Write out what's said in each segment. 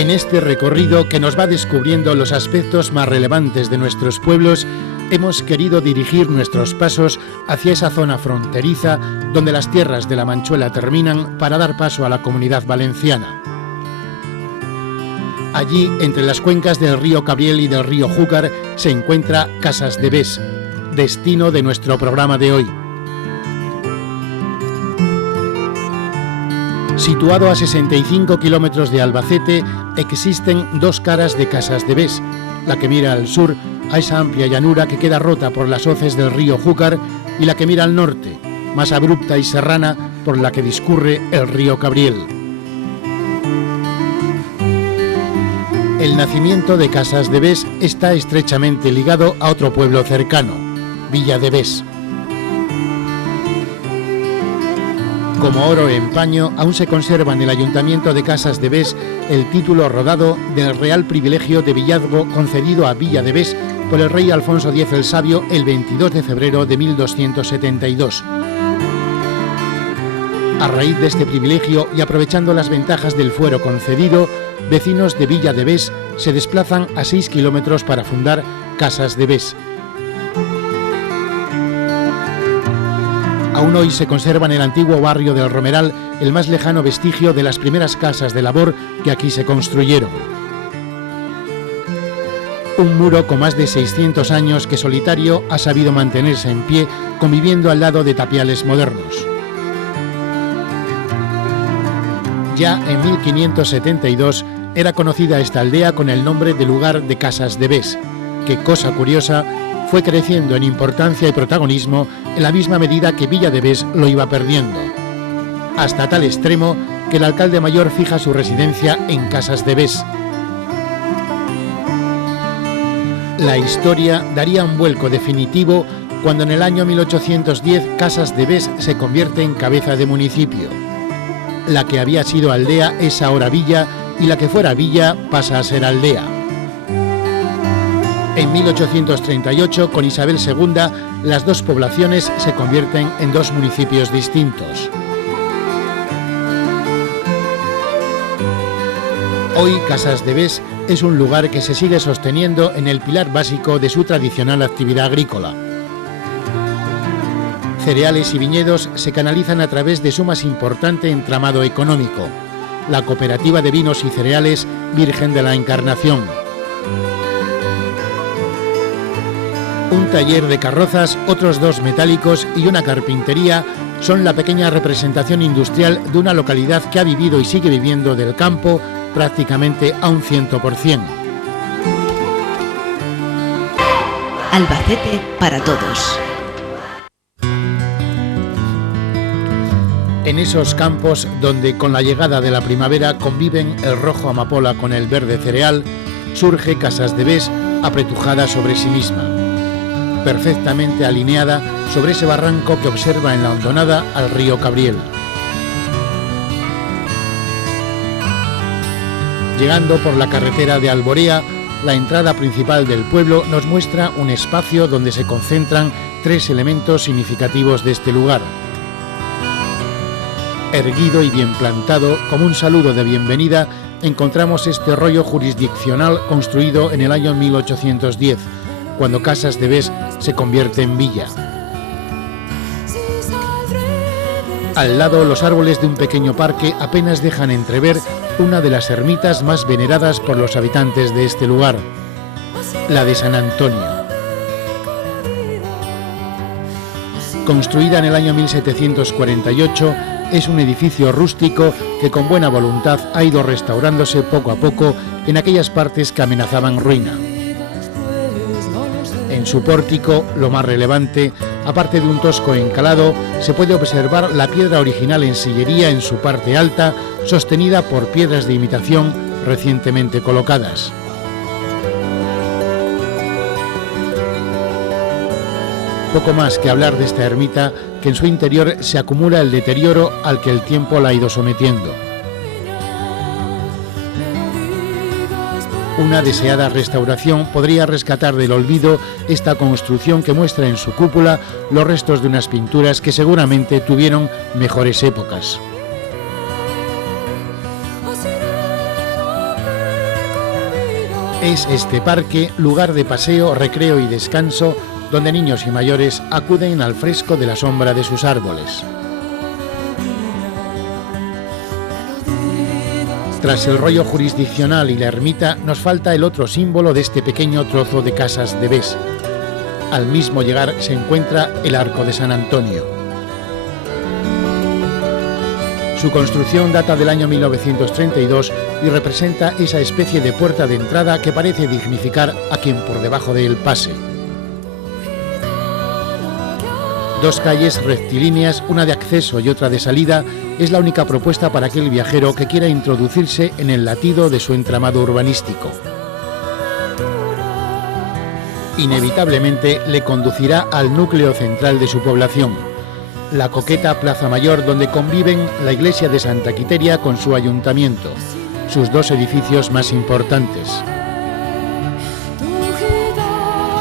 En este recorrido que nos va descubriendo los aspectos más relevantes de nuestros pueblos, hemos querido dirigir nuestros pasos hacia esa zona fronteriza donde las tierras de la Manchuela terminan para dar paso a la Comunidad Valenciana. Allí, entre las cuencas del río Cabriel y del río Júcar, se encuentra Casas de Bes, destino de nuestro programa de hoy. Situado a 65 kilómetros de Albacete, existen dos caras de Casas de Bes, la que mira al sur, a esa amplia llanura que queda rota por las hoces del río Júcar, y la que mira al norte, más abrupta y serrana, por la que discurre el río Cabriel. El nacimiento de Casas de Bes está estrechamente ligado a otro pueblo cercano, Villa de Bes. Como oro en paño, aún se conserva en el Ayuntamiento de Casas de Bes el título rodado del Real Privilegio de Villazgo concedido a Villa de Bes por el rey Alfonso X el Sabio el 22 de febrero de 1272. A raíz de este privilegio y aprovechando las ventajas del fuero concedido, vecinos de Villa de Bes se desplazan a 6 kilómetros para fundar Casas de Bes. Aún hoy se conserva en el antiguo barrio del Romeral el más lejano vestigio de las primeras casas de labor que aquí se construyeron. Un muro con más de 600 años que solitario ha sabido mantenerse en pie, conviviendo al lado de tapiales modernos. Ya en 1572 era conocida esta aldea con el nombre de lugar de Casas de Bes, que, cosa curiosa, fue creciendo en importancia y protagonismo en la misma medida que Villa de Bes lo iba perdiendo, hasta tal extremo que el alcalde mayor fija su residencia en Casas de Bes. La historia daría un vuelco definitivo cuando en el año 1810 Casas de Bes se convierte en cabeza de municipio. La que había sido aldea es ahora villa y la que fuera villa pasa a ser aldea. En 1838, con Isabel II, las dos poblaciones se convierten en dos municipios distintos. Hoy Casas de Bes es un lugar que se sigue sosteniendo en el pilar básico de su tradicional actividad agrícola. Cereales y viñedos se canalizan a través de su más importante entramado económico, la Cooperativa de Vinos y Cereales Virgen de la Encarnación. Un taller de carrozas, otros dos metálicos y una carpintería son la pequeña representación industrial de una localidad que ha vivido y sigue viviendo del campo prácticamente a un 100%. Albacete para todos. En esos campos donde con la llegada de la primavera conviven el rojo amapola con el verde cereal, surge Casas de Bes apretujada sobre sí misma, perfectamente alineada sobre ese barranco que observa en la hondonada al río Cabriel. Llegando por la carretera de Alborea, la entrada principal del pueblo nos muestra un espacio donde se concentran tres elementos significativos de este lugar. Erguido y bien plantado, como un saludo de bienvenida, encontramos este rollo jurisdiccional construido en el año 1810, cuando Casas de Bes se convierte en villa. Al lado, los árboles de un pequeño parque apenas dejan entrever una de las ermitas más veneradas por los habitantes de este lugar, la de San Antonio. Construida en el año 1748, es un edificio rústico que con buena voluntad ha ido restaurándose poco a poco en aquellas partes que amenazaban ruina. En su pórtico, lo más relevante, aparte de un tosco encalado, se puede observar la piedra original en sillería en su parte alta, sostenida por piedras de imitación recientemente colocadas. Poco más que hablar de esta ermita, que en su interior se acumula el deterioro al que el tiempo la ha ido sometiendo. Una deseada restauración podría rescatar del olvido esta construcción que muestra en su cúpula los restos de unas pinturas que seguramente tuvieron mejores épocas. Es este parque lugar de paseo, recreo y descanso, donde niños y mayores acuden al fresco de la sombra de sus árboles. Tras el rollo jurisdiccional y la ermita, nos falta el otro símbolo de este pequeño trozo de Casas de Bes. Al mismo llegar se encuentra el Arco de San Antonio. Su construcción data del año 1932 y representa esa especie de puerta de entrada que parece dignificar a quien por debajo de él pase. Dos calles rectilíneas, una de acceso y otra de salida, es la única propuesta para aquel viajero que quiera introducirse en el latido de su entramado urbanístico. Inevitablemente le conducirá al núcleo central de su población, la coqueta Plaza Mayor, donde conviven la iglesia de Santa Quiteria con su ayuntamiento, sus dos edificios más importantes.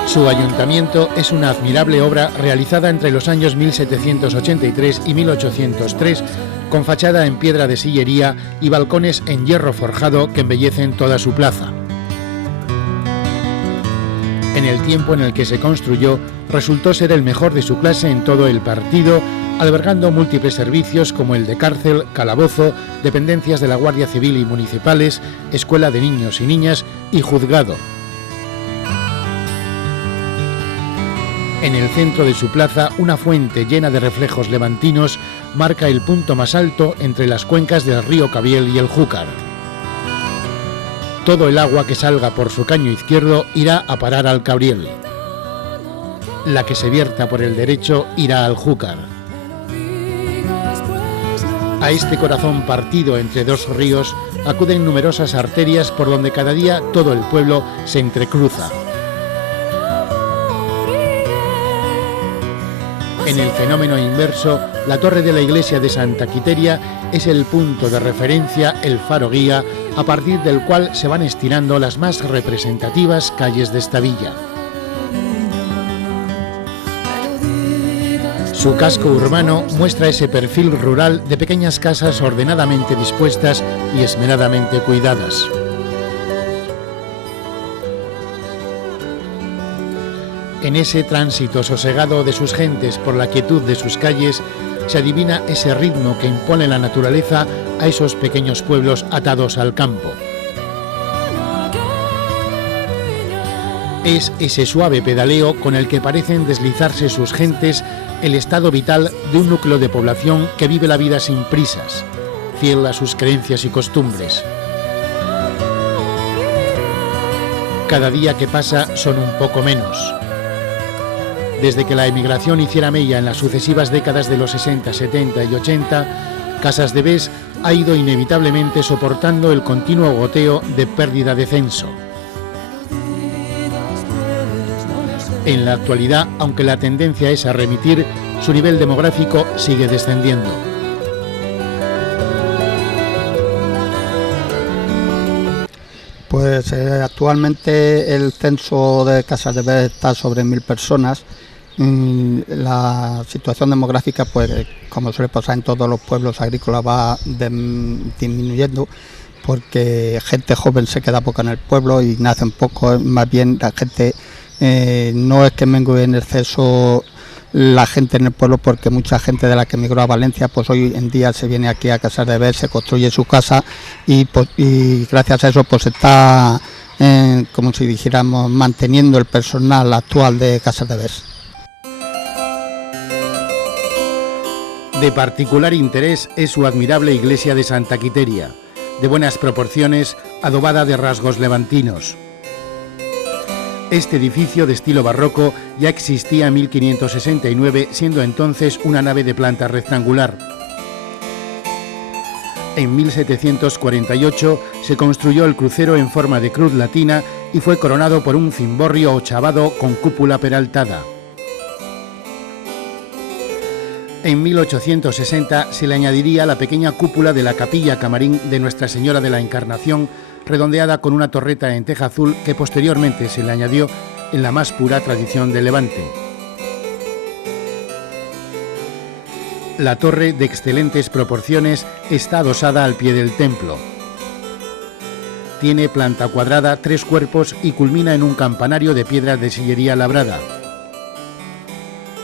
Su ayuntamiento es una admirable obra realizada entre los años 1783 y 1803, con fachada en piedra de sillería y balcones en hierro forjado que embellecen toda su plaza. En el tiempo en el que se construyó, resultó ser el mejor de su clase en todo el partido, albergando múltiples servicios como el de cárcel, calabozo, dependencias de la Guardia Civil y municipales, escuela de niños y niñas y juzgado. En el centro de su plaza, una fuente llena de reflejos levantinos marca el punto más alto entre las cuencas del río Cabiel y el Júcar. Todo el agua que salga por su caño izquierdo irá a parar al Cabriel. La que se vierta por el derecho irá al Júcar. A este corazón partido entre dos ríos acuden numerosas arterias por donde cada día todo el pueblo se entrecruza. En el fenómeno inverso, la torre de la iglesia de Santa Quiteria es el punto de referencia, el faro guía, a partir del cual se van estirando las más representativas calles de esta villa. Su casco urbano muestra ese perfil rural de pequeñas casas ordenadamente dispuestas y esmeradamente cuidadas. En ese tránsito sosegado de sus gentes por la quietud de sus calles, se adivina ese ritmo que impone la naturaleza a esos pequeños pueblos atados al campo. Es ese suave pedaleo con el que parecen deslizarse sus gentes el estado vital de un núcleo de población que vive la vida sin prisas, fiel a sus creencias y costumbres. Cada día que pasa son un poco menos. Desde que la emigración hiciera mella en las sucesivas décadas de los 60, 70 y 80, Casas de Bes ha ido inevitablemente soportando el continuo goteo de pérdida de censo. En la actualidad, aunque la tendencia es a remitir, su nivel demográfico sigue descendiendo. Pues actualmente el censo de Casas de Bes está sobre 1000 personas. La situación demográfica, pues como suele pasar en todos los pueblos agrícolas, va disminuyendo porque gente joven se queda poca en el pueblo y nacen poco. Más bien la gente no es que mengue en exceso la gente en el pueblo, porque mucha gente de la que emigró a Valencia pues hoy en día se viene aquí a Casas de Bes, se construye su casa y gracias a eso pues está como si dijéramos manteniendo el personal actual de Casas de Bes. De particular interés es su admirable iglesia de Santa Quiteria, de buenas proporciones, adobada de rasgos levantinos. Este edificio de estilo barroco ya existía en 1569, siendo entonces una nave de planta rectangular. En 1748 se construyó el crucero en forma de cruz latina y fue coronado por un cimborrio ochavado con cúpula peraltada. En 1860 se le añadiría la pequeña cúpula de la capilla camarín de Nuestra Señora de la Encarnación, redondeada con una torreta en teja azul que posteriormente se le añadió en la más pura tradición de Levante. La torre, de excelentes proporciones, está adosada al pie del templo. Tiene planta cuadrada, 3 cuerpos y culmina en un campanario de piedra de sillería labrada.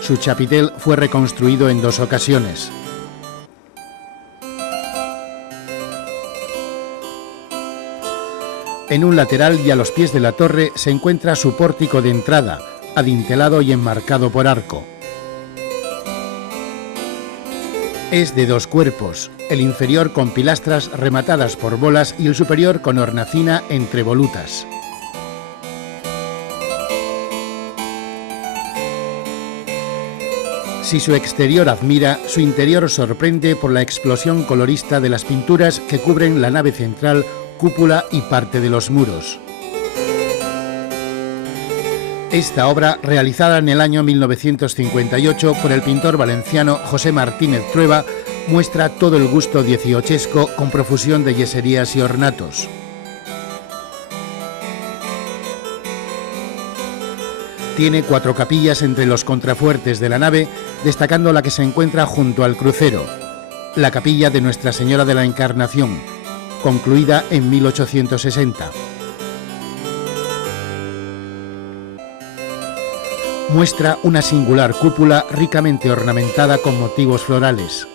Su chapitel fue reconstruido en 2 ocasiones. En un lateral y a los pies de la torre se encuentra su pórtico de entrada, adintelado y enmarcado por arco. Es de 2 cuerpos, el inferior con pilastras rematadas por bolas y el superior con hornacina entre volutas. Si su exterior admira, su interior sorprende por la explosión colorista de las pinturas que cubren la nave central, cúpula y parte de los muros. Esta obra, realizada en el año 1958 por el pintor valenciano José Martínez Trueba, muestra todo el gusto dieciochesco con profusión de yeserías y ornatos. Tiene 4 capillas entre los contrafuertes de la nave, destacando la que se encuentra junto al crucero, la capilla de Nuestra Señora de la Encarnación, concluida en 1860. Muestra una singular cúpula ricamente ornamentada con motivos florales.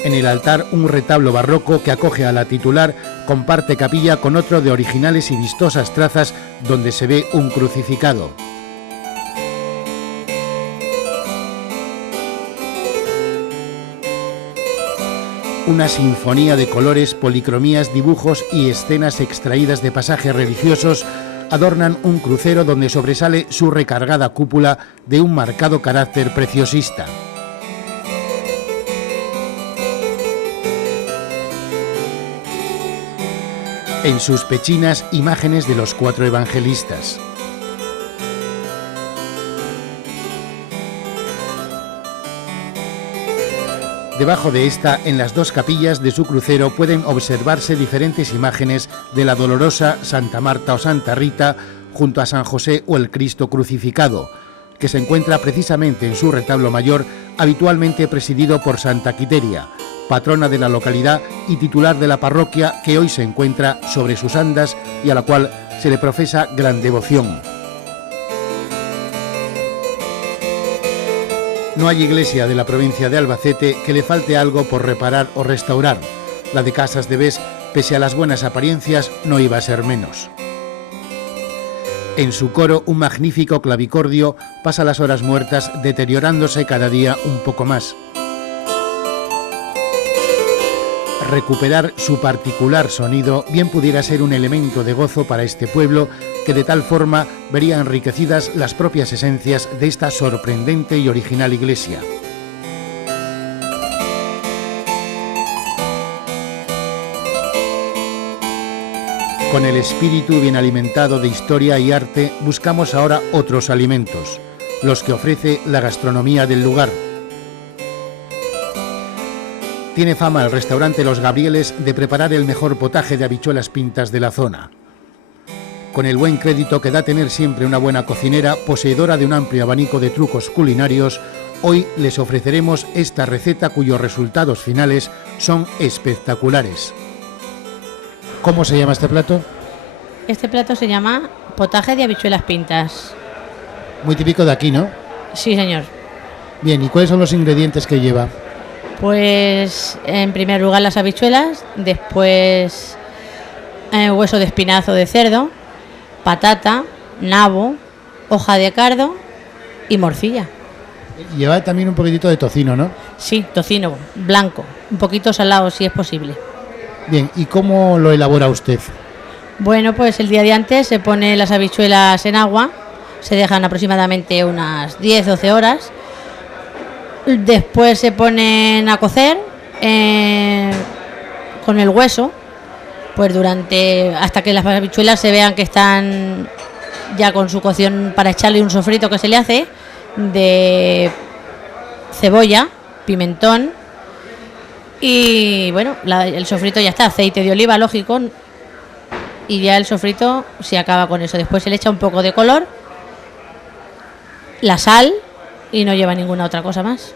En el altar un retablo barroco que acoge a la titular comparte capilla con otro de originales y vistosas trazas donde se ve un crucificado. Una sinfonía de colores, policromías, dibujos y escenas extraídas de pasajes religiosos adornan un crucero donde sobresale su recargada cúpula de un marcado carácter preciosista. En sus pechinas, imágenes de los 4 evangelistas. Debajo de esta, en las 2 capillas de su crucero, pueden observarse diferentes imágenes de la Dolorosa, Santa Marta o Santa Rita, junto a San José o el Cristo crucificado, que se encuentra precisamente en su retablo mayor, habitualmente presidido por Santa Quiteria, patrona de la localidad y titular de la parroquia, que hoy se encuentra sobre sus andas y a la cual se le profesa gran devoción. No hay iglesia de la provincia de Albacete que le falte algo por reparar o restaurar. La de Casas de Bes, pese a las buenas apariencias, no iba a ser menos. En su coro, un magnífico clavicordio pasa las horas muertas deteriorándose cada día un poco más. Recuperar su particular sonido bien pudiera ser un elemento de gozo para este pueblo, que de tal forma vería enriquecidas las propias esencias de esta sorprendente y original iglesia. Con el espíritu bien alimentado de historia y arte, buscamos ahora otros alimentos, los que ofrece la gastronomía del lugar. Tiene fama el restaurante Los Gabrieles de preparar el mejor potaje de habichuelas pintas de la zona. Con el buen crédito que da tener siempre una buena cocinera, poseedora de un amplio abanico de trucos culinarios, hoy les ofreceremos esta receta cuyos resultados finales son espectaculares. ¿Cómo se llama este plato? Este plato se llama potaje de habichuelas pintas. Muy típico de aquí, ¿no? Sí, señor. Bien, ¿y cuáles son los ingredientes que lleva? Pues en primer lugar las habichuelas, después hueso de espinazo de cerdo, patata, nabo, hoja de cardo y morcilla. Lleva también un poquitito de tocino, ¿no? Sí, tocino blanco, un poquito salado si es posible. Bien, ¿y cómo lo elabora usted? Bueno, pues el día de antes se pone las habichuelas en agua, se dejan aproximadamente unas 10-12 horas. Después se ponen a cocer con el hueso, pues hasta que las habichuelas se vean que están ya con su cocción, para echarle un sofrito que se le hace de cebolla, pimentón y bueno, el sofrito ya está, aceite de oliva, lógico, y ya el sofrito se acaba con eso. Después se le echa un poco de color, la sal y no lleva ninguna otra cosa más.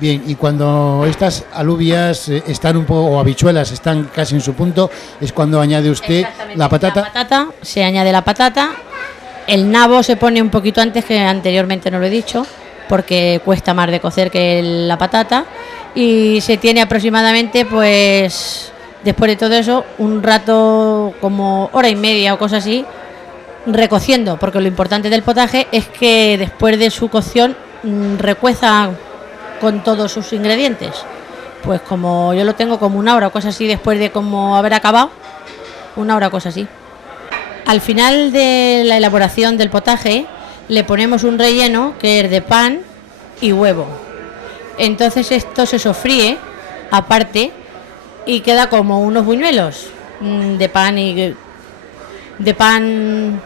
Bien, y cuando estas alubias están un poco, o habichuelas están casi en su punto, es cuando añade usted la patata. La patata, se añade la patata, el nabo se pone un poquito antes, que anteriormente no lo he dicho, porque cuesta más de cocer que la patata, y se tiene aproximadamente, pues, después de todo eso, un rato como hora y media o cosas así, recociendo, porque lo importante del potaje es que después de su cocción recueza con todos sus ingredientes. Pues como yo lo tengo como una hora o cosas así, después de como haber acabado, una hora o cosas así. Al final de la elaboración del potaje le ponemos un relleno que es de pan y huevo. Entonces esto se sofríe aparte y queda como unos buñuelos de pan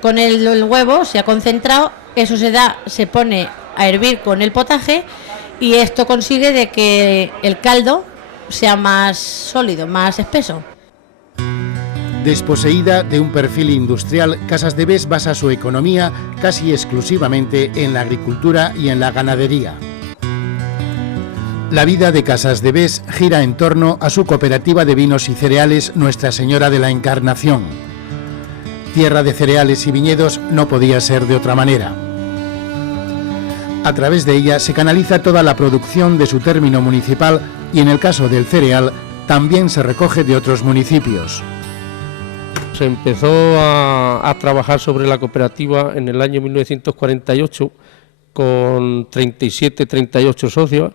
con el huevo, se ha concentrado, eso se pone a hervir con el potaje, y esto consigue de que el caldo sea más sólido, más espeso. Desposeída de un perfil industrial, Casas de Bes basa su economía casi exclusivamente en la agricultura y en la ganadería. La vida de Casas de Bes gira en torno a su cooperativa de vinos y cereales Nuestra Señora de la Encarnación. Tierra de cereales y viñedos no podía ser de otra manera. A través de ella se canaliza toda la producción de su término municipal y en el caso del cereal también se recoge de otros municipios. Se empezó a trabajar sobre la cooperativa en el año 1948 con 37-38 socios,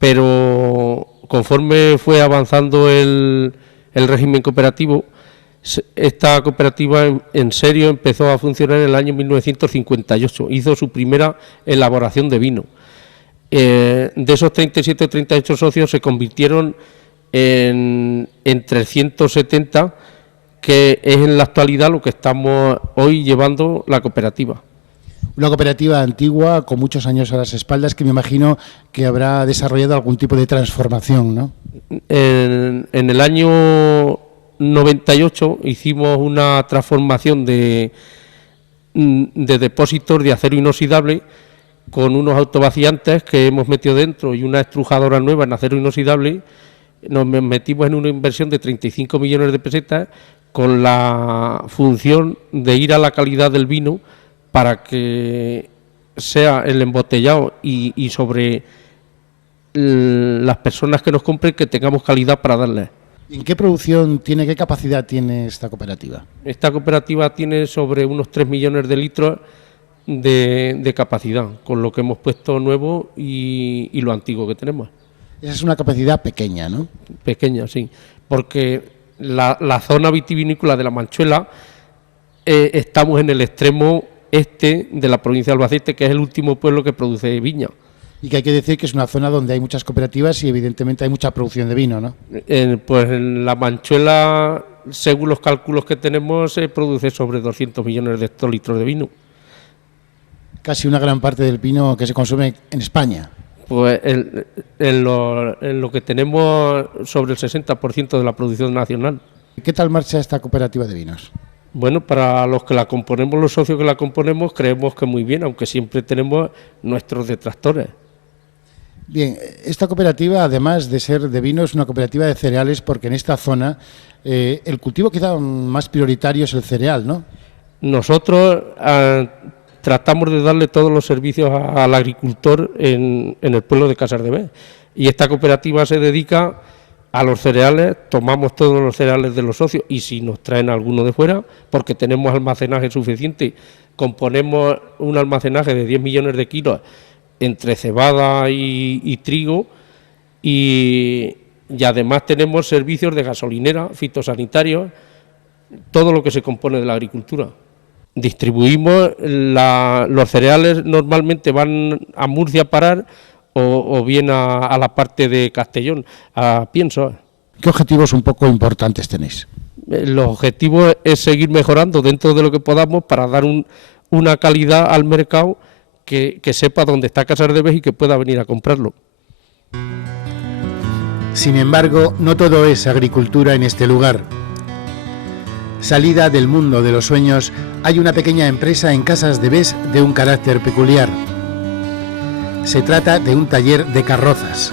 pero conforme fue avanzando el régimen cooperativo, esta cooperativa en serio empezó a funcionar en el año 1958, hizo su primera elaboración de vino. De esos 37 o 38 socios se convirtieron en 370, que es en la actualidad lo que estamos hoy llevando la cooperativa. Una cooperativa antigua con muchos años a las espaldas, que me imagino que habrá desarrollado algún tipo de transformación, ¿no? En el año 98 hicimos una transformación de depósitos de acero inoxidable con unos autovaciantes que hemos metido dentro y una estrujadora nueva en acero inoxidable. Nos metimos en una inversión de 35 millones de pesetas con la función de ir a la calidad del vino para que sea el embotellado y sobre las personas que nos compren que tengamos calidad para darles. ¿En qué producción tiene, qué capacidad tiene esta cooperativa? Esta cooperativa tiene sobre unos 3 millones de litros de capacidad, con lo que hemos puesto nuevo y lo antiguo que tenemos. Esa es una capacidad pequeña, ¿no? Pequeña, sí, porque la zona vitivinícola de La Manchuela estamos en el extremo este de la provincia de Albacete, que es el último pueblo que produce viña. Y que hay que decir que es una zona donde hay muchas cooperativas y evidentemente hay mucha producción de vino, ¿no? Pues en La Manchuela, según los cálculos que tenemos, se produce sobre 200 millones de hectolitros de vino. Casi una gran parte del vino que se consume en España. Pues en lo que tenemos sobre el 60% de la producción nacional. ¿Qué tal marcha esta cooperativa de vinos? Bueno, para los que la componemos, los socios que la componemos, creemos que muy bien, aunque siempre tenemos nuestros detractores. Bien, esta cooperativa, además de ser de vino, es una cooperativa de cereales, porque en esta zona el cultivo quizá más prioritario es el cereal, ¿no? Nosotros tratamos de darle todos los servicios al agricultor en el pueblo de Casas de Bes, y esta cooperativa se dedica a los cereales, tomamos todos los cereales de los socios y si nos traen alguno de fuera, porque tenemos almacenaje suficiente, componemos un almacenaje de 10 millones de kilos entre cebada y trigo y además tenemos servicios de gasolinera, fitosanitarios, todo lo que se compone de la agricultura. Distribuimos los cereales, normalmente van a Murcia a parar o bien a la parte de Castellón, a Pienso. ¿Qué objetivos un poco importantes tenéis? Los objetivos es seguir mejorando dentro de lo que podamos para dar una calidad al mercado que sepa dónde está Casas de Bes y que pueda venir a comprarlo. Sin embargo, no todo es agricultura en este lugar. Salida del mundo de los sueños, hay una pequeña empresa en Casas de Bes de un carácter peculiar. Se trata de un taller de carrozas.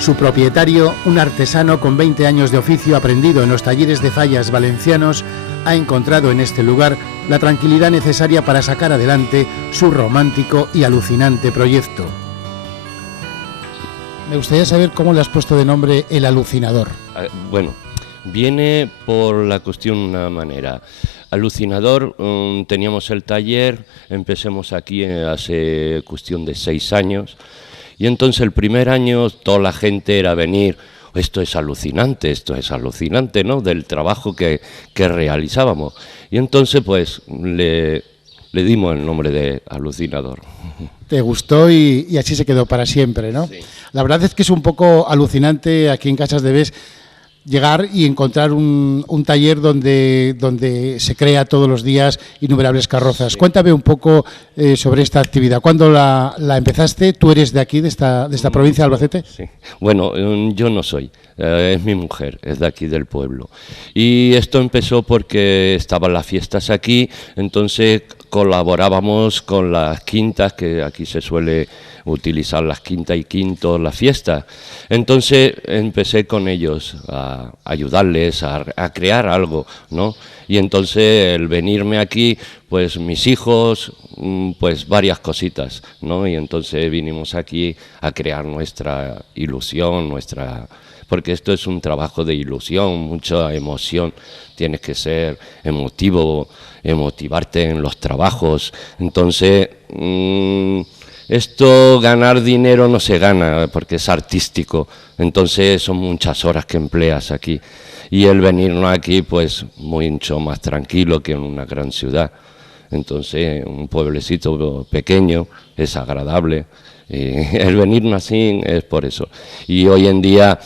Su propietario, un artesano con 20 años de oficio aprendido en los talleres de fallas valencianos, ha encontrado en este lugar la tranquilidad necesaria para sacar adelante su romántico y alucinante proyecto. Me gustaría saber cómo le has puesto de nombre El Alucinador. Bueno, viene por la cuestión de una manera. Alucinador, teníamos el taller, empecemos aquí hace cuestión de 6 años, y entonces el primer año toda la gente era venir, esto es alucinante, ¿no?, del trabajo que realizábamos. Y entonces pues le dimos el nombre de Alucinador. Te gustó y así se quedó para siempre, ¿no? Sí. La verdad es que es un poco alucinante aquí en Casas de Bes llegar y encontrar un taller donde se crea todos los días innumerables carrozas. Sí. Cuéntame un poco sobre esta actividad. ¿Cuándo la empezaste? ¿Tú eres de aquí, de esta provincia de Albacete? Sí. Bueno, yo no soy, es mi mujer, es de aquí del pueblo. Y esto empezó porque estaban las fiestas aquí, entonces colaborábamos con las quintas, que aquí se suele utilizar las quintas y quintos, las fiestas. Entonces empecé con ellos a ayudarles a crear algo, ¿no? Y entonces el venirme aquí, pues mis hijos, pues varias cositas, ¿no? Y entonces vinimos aquí a crear nuestra ilusión, porque esto es un trabajo de ilusión, mucha emoción, tienes que ser emotivo, motivarte en los trabajos. Entonces, esto, ganar dinero no se gana porque es artístico, entonces son muchas horas que empleas aquí. Y el venirnos aquí, pues mucho más tranquilo que en una gran ciudad. Entonces, un pueblecito pequeño es agradable. Y el venirnos así es por eso. Y hoy en día,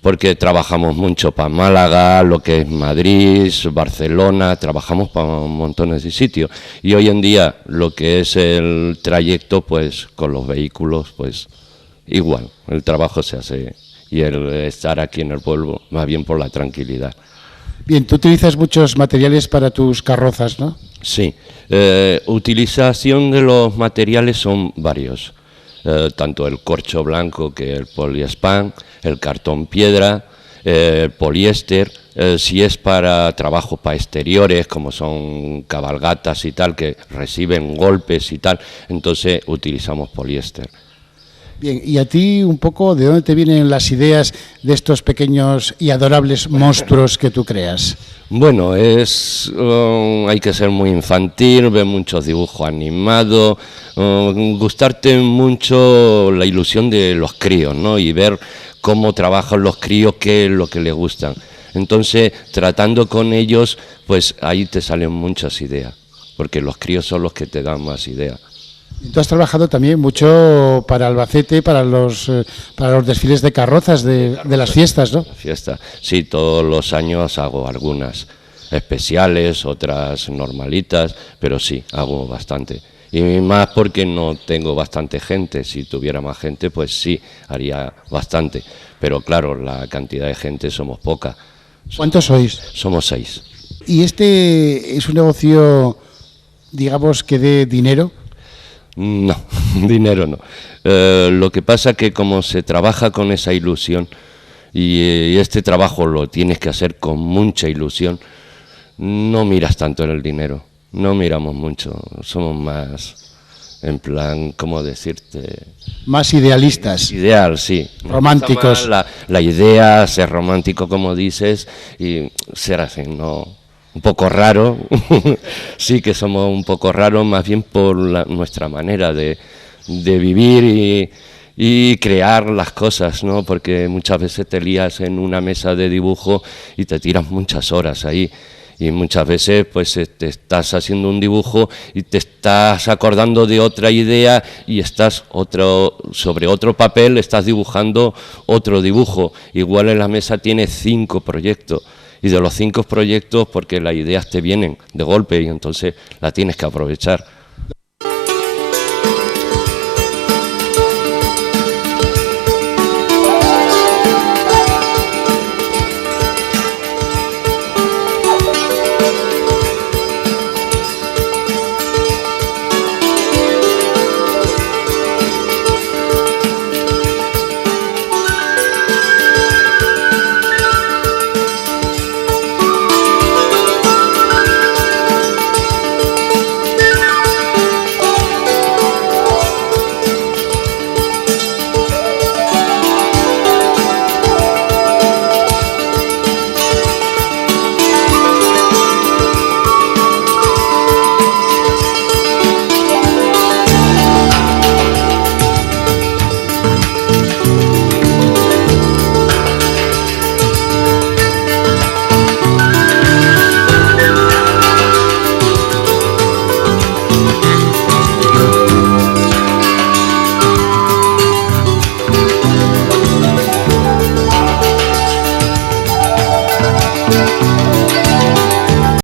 porque trabajamos mucho para Málaga, lo que es Madrid, Barcelona, trabajamos para montones de sitios. Y hoy en día, lo que es el trayecto, pues con los vehículos, pues igual, el trabajo se hace. Y el estar aquí en el pueblo, más bien por la tranquilidad. Bien, tú utilizas muchos materiales para tus carrozas, ¿no? Sí, utilización de los materiales son varios, tanto el corcho blanco que el poliespan, el cartón piedra, el poliéster, si es para trabajo para exteriores, como son cabalgatas y tal, que reciben golpes y tal, entonces utilizamos poliéster. Bien, y a ti un poco, ¿de dónde te vienen las ideas de estos pequeños y adorables monstruos que tú creas? Bueno, hay que ser muy infantil, ver muchos dibujos animados, gustarte mucho la ilusión de los críos, ¿no? Y ver cómo trabajan los críos, qué es lo que les gustan. Entonces, tratando con ellos, pues ahí te salen muchas ideas, porque los críos son los que te dan más ideas. Tú has trabajado también mucho para Albacete, para los desfiles de carrozas de las fiestas, ¿no? Fiesta. Sí, todos los años hago algunas especiales, otras normalitas, pero sí, hago bastante. Y más porque no tengo bastante gente. Si tuviera más gente, pues sí, haría bastante. Pero claro, la cantidad de gente somos poca. ¿Cuántos sois? Somos 6. ¿Y este es un negocio, digamos, que dé dinero? No, dinero no. Lo que pasa que como se trabaja con esa ilusión y este trabajo lo tienes que hacer con mucha ilusión, no miras tanto en el dinero, no miramos mucho, somos más en plan, ¿cómo decirte? Más idealistas. Ideal, sí. Románticos. La idea, ser romántico como dices y ser así, no... Un poco raro, sí que somos un poco raros, más bien por nuestra manera de vivir y crear las cosas, ¿no? Porque muchas veces te lías en una mesa de dibujo y te tiras muchas horas ahí. Y muchas veces pues te estás haciendo un dibujo y te estás acordando de otra idea y estás sobre otro papel, estás dibujando otro dibujo. Igual en la mesa tienes 5 proyectos. Y de los 5 proyectos, porque las ideas te vienen de golpe y entonces la tienes que aprovechar.